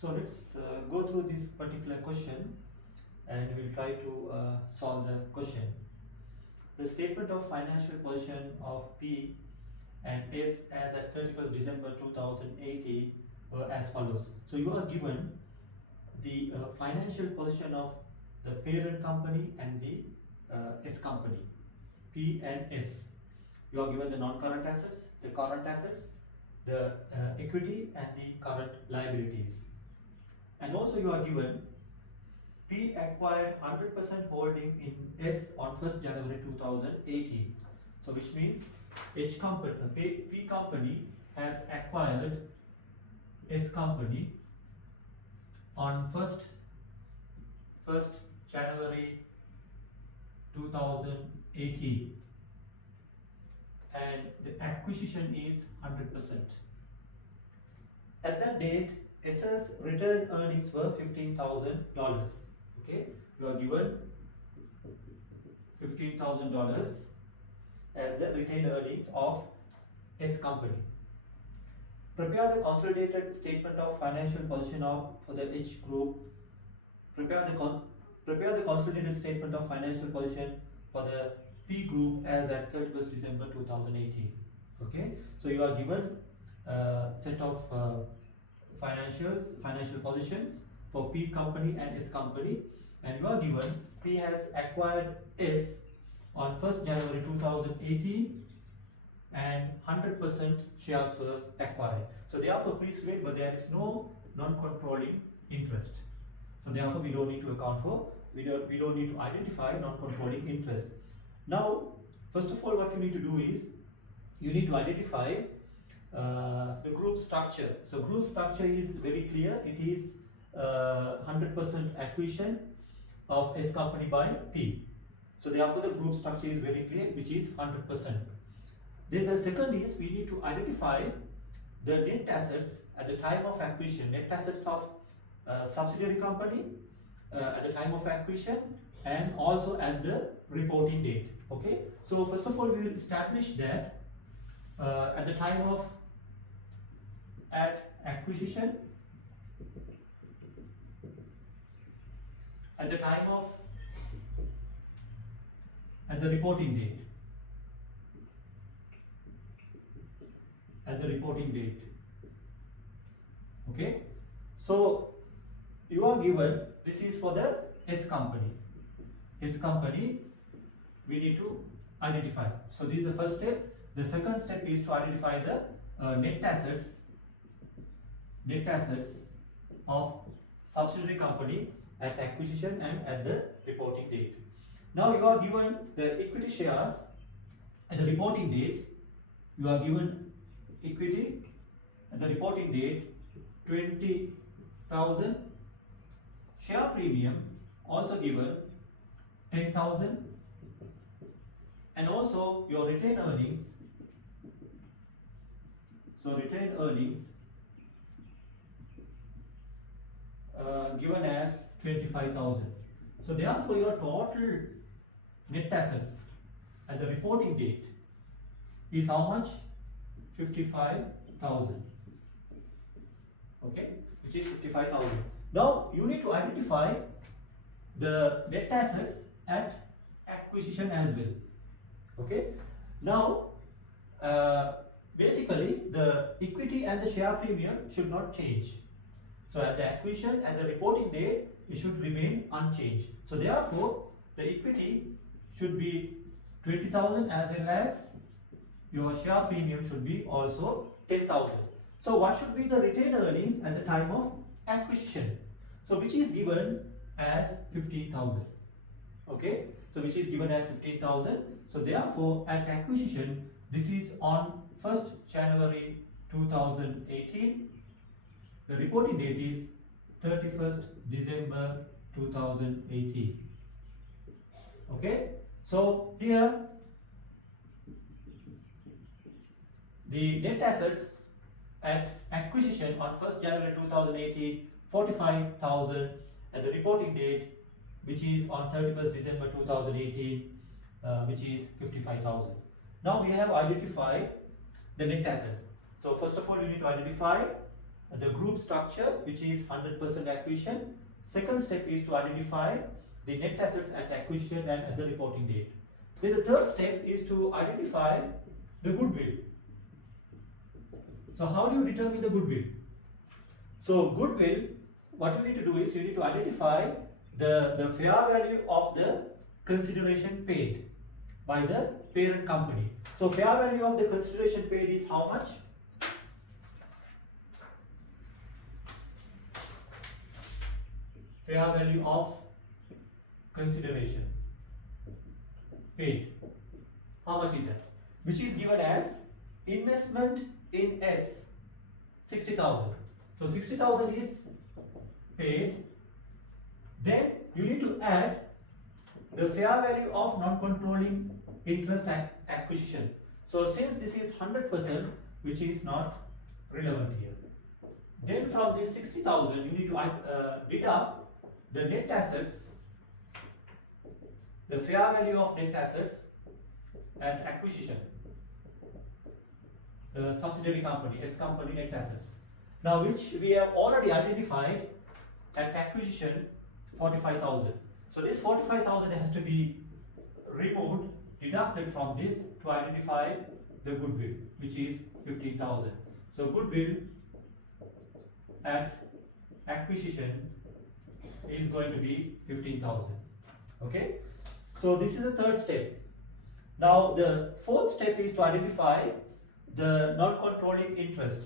So let's go through this particular question and we'll try to solve the question. The statement of financial position of P and S as at 31st December 2018 were as follows. So you are given the financial position of the parent company and the S company, P and S. You are given the non-current assets, the current assets, the equity and the current liabilities. And also you are given P acquired 100% holding in S on 1st January 2018. So which means P company has acquired S company on 1st January 2018 and the acquisition is 100%. At that date, S's retained earnings were $15,000. Okay, you are given $15,000 as the retained earnings of S company. Prepare the consolidated statement of financial position for the H group. Prepare the consolidated statement of financial position for the P group as at 31st December 2018. Okay, so you are given a set of financial positions for P company and S company, and you are given P has acquired S on 1st January 2018 and 100% shares were acquired. So therefore please read, but there is no non-controlling interest. So therefore we don't need to account for, we don't need to identify non-controlling interest. Now first of all what you need to do is you need to identify the group structure. So group structure is very clear. It is 100% acquisition of S company by P. So therefore the group structure is very clear, which is 100%. Then the second is we need to identify the net assets at the time of acquisition, net assets of subsidiary company at the time of acquisition and also at the reporting date. Okay, so first of all we will establish that at the time of acquisition, at the time of at the reporting date, at the reporting date. Okay, so you are given, this is for the S company. S company we need to identify. So this is the first step. The second step is to identify the net assets of subsidiary company at acquisition and at the reporting date. Now you are given the equity shares at the reporting date. You are given equity at the reporting date 20,000, share premium also given 10,000, and also your retained earnings. So retained earnings given as 25,000. So therefore your total net assets at the reporting date is how much? 55,000. Okay, which is 55,000. Now you need to identify the net assets at acquisition as well. Okay, now basically the equity and the share premium should not change. So at the acquisition and the reporting date it should remain unchanged. So therefore the equity should be 20,000 as well as your share premium should be also 10,000. So what should be the retained earnings at the time of acquisition? So which is given as 15,000. Okay, so which is given as 15,000. So therefore at acquisition, this is on 1st January 2018. The reporting date is 31st December 2018. Okay, so here the net assets at acquisition on 1st January 2018, 45,000 at the reporting date, which is on 31st December 2018, which is 55,000. Now we have identified the net assets. So first of all, you need to identify the group structure, which is 100% acquisition. Second step is to identify the net assets at acquisition and at the reporting date. Then the third step is to identify the goodwill. So how do you determine the goodwill? So goodwill, what you need to do is you need to identify the fair value of the consideration paid by the parent company. So fair value of the consideration paid is how much? Fair value of consideration paid. How much is that? Which is given as investment in S, 60,000. So 60,000 is paid. Then you need to add the fair value of non-controlling interest acquisition. So since this is 100%, which is not relevant here. Then from this 60,000, you need to deduct the net assets, the fair value of net assets and acquisition, the subsidiary company, S company net assets. Now which we have already identified at acquisition 45,000. So this 45,000 has to be removed, deducted from this to identify the goodwill, which is 15,000. So goodwill at acquisition is going to be 15,000. Okay. So this is the third step. Now the fourth step is to identify the non-controlling interest.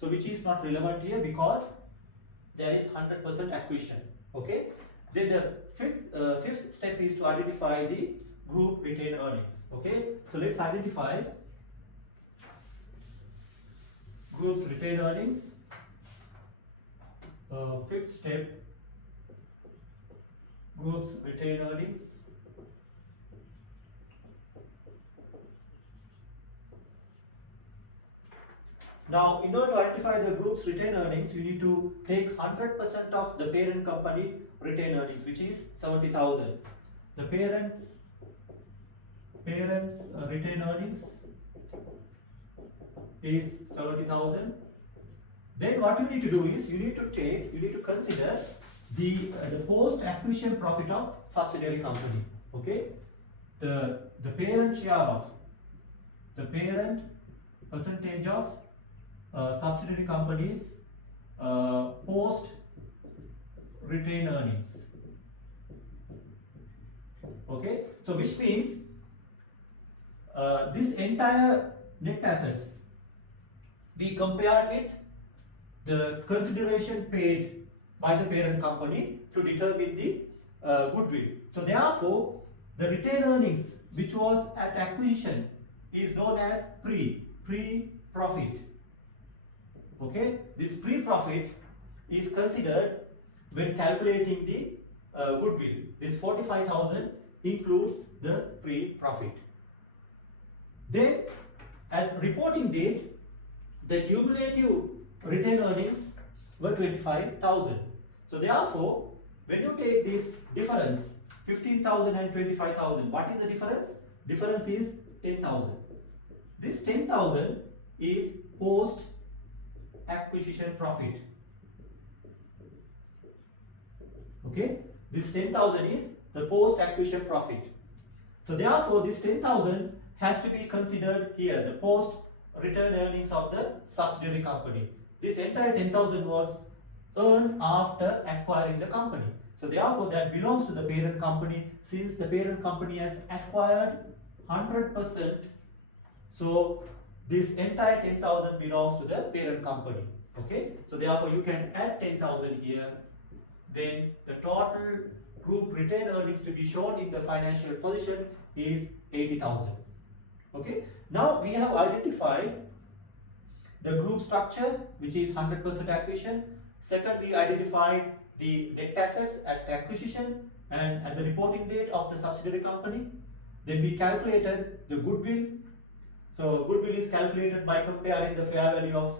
So which is not relevant here because there is 100% acquisition. Okay. Then the fifth step is to identify the group retained earnings. Okay. So let's identify group's retained earnings. Fifth step, group's retained earnings. Now, in order to identify the group's retained earnings, you need to take 100% of the parent company retained earnings, which is 70,000. The parent's retained earnings is 70,000. Then what you need to do is you need to consider the post-acquisition profit of subsidiary company. Okay, the parent share of the parent percentage of subsidiary companies post retained earnings. Okay, so which means this entire net assets be compared with the consideration paid by the parent company to determine the goodwill. So therefore, the retained earnings which was at acquisition is known as pre-profit. Okay, this pre-profit is considered when calculating the goodwill. This 45,000 includes the pre-profit. Then at reporting date, the cumulative retained earnings were 25,000. So therefore, when you take this difference, 15,000 and 25,000, what is the difference? Difference is 10,000. This 10,000 is post acquisition profit. Okay, this 10,000 is the post acquisition profit. So therefore, this 10,000 has to be considered here, the post return earnings of the subsidiary company. This entire 10,000 was earned after acquiring the company. So therefore, that belongs to the parent company since the parent company has acquired 100%. So this entire 10,000 belongs to the parent company. Okay. So therefore, you can add 10,000 here. Then the total group retained earnings to be shown in the financial position is 80,000. Okay. Now we have identified the group structure, which is 100% acquisition. Second, we identified the net assets at acquisition and at the reporting date of the subsidiary company. Then we calculated the goodwill. So goodwill is calculated by comparing the fair value of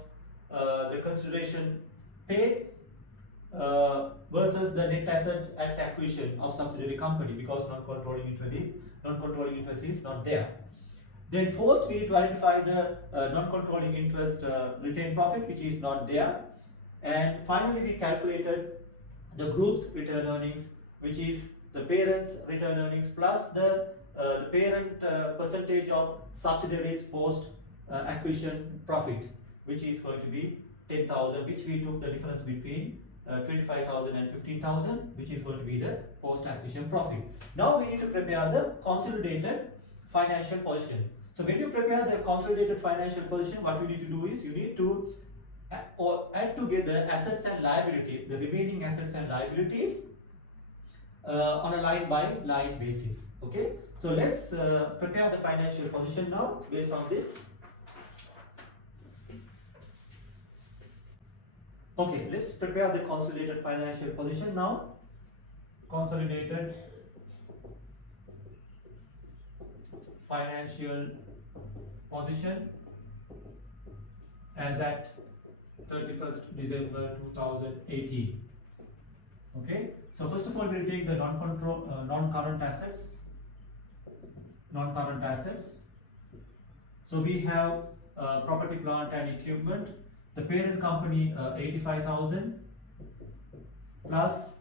the consideration paid versus the net assets at acquisition of subsidiary company, because non-controlling interest is not there. Then fourth, we need to identify the non-controlling interest retained profit, which is not there. And finally we calculated the group's return earnings, which is the parent's return earnings plus the parent percentage of subsidiaries post acquisition profit, which is going to be 10,000, which we took the difference between 25,000 and 15,000, which is going to be the post acquisition profit. Now we need to prepare the consolidated financial position. So when you prepare the consolidated financial position, what you need to do is you need to add together assets and liabilities, the remaining assets and liabilities on a line by line basis. Okay, so let's prepare the financial position now based on this. Okay, let's prepare the consolidated financial position now. Consolidated financial position as at 31st December 2018. Okay, so first of all we'll take the non-current assets. Non-current assets. So we have property, plant and equipment. The parent company 85,000 plus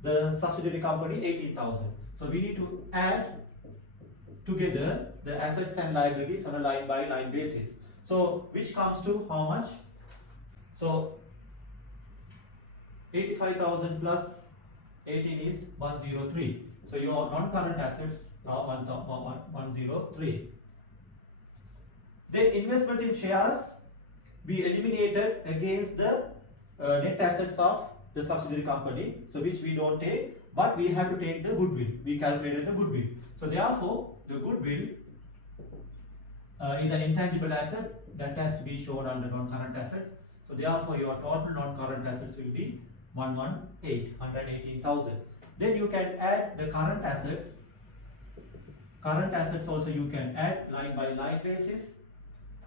the subsidiary company 18,000. So we need to add together the assets and liabilities on a line by line basis. So which comes to how much? So 85,000 plus 18 is 103. So your non-current assets are 103. Then investment in shares we eliminated against the net assets of the subsidiary company, so which we don't take, but we have to take the goodwill. We calculated the goodwill. So therefore the goodwill is an intangible asset that has to be shown under non-current assets. So therefore your total non-current assets will be 118,000. Then you can add the current assets. Current assets also you can add line by line basis.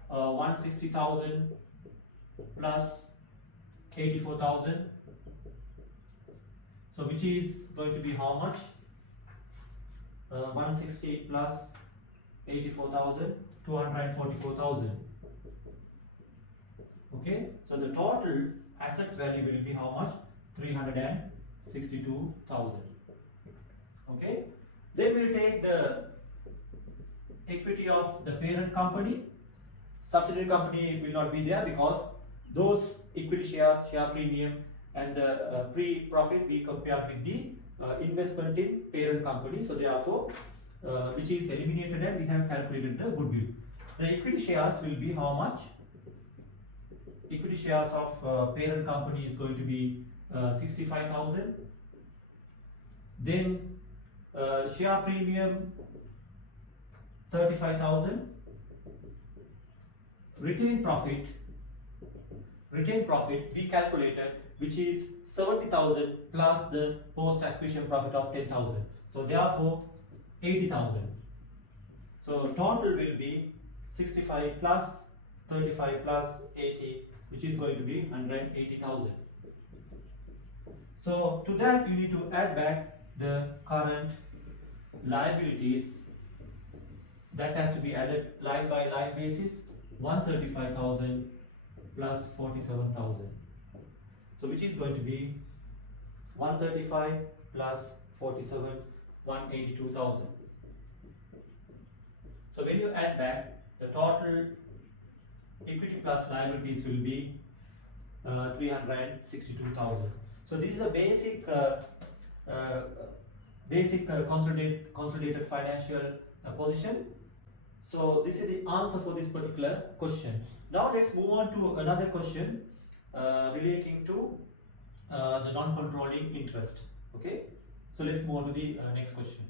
160,000 plus 84,000. So which is going to be how much? 160 plus 84,000, 244,000. Okay, so the total assets value will be how much? 362,000. Okay, then we'll take the equity of the parent company. Subsidiary company will not be there because those equity shares, share premium and the pre-profit we compare with the investment in parent company. So therefore which is eliminated and we have calculated the goodwill. The equity shares will be how much? Equity shares of parent company is going to be 65,000. Then share premium 35,000. Retained profit we calculated, which is 70,000 plus the post acquisition profit of 10,000. So therefore 80,000. So total will be 65 plus 35 plus 80, which is going to be 180,000. So to that you need to add back the current liabilities. That has to be added line by line basis. 135,000 plus 47,000. So which is going to be 135 plus 47, 182,000. So when you add back, the total equity plus liabilities will be 362,000. So this is a basic consolidated financial position. So this is the answer for this particular question. Now let's move on to another question relating to the non-controlling interest. Okay, so let's move on to the next question.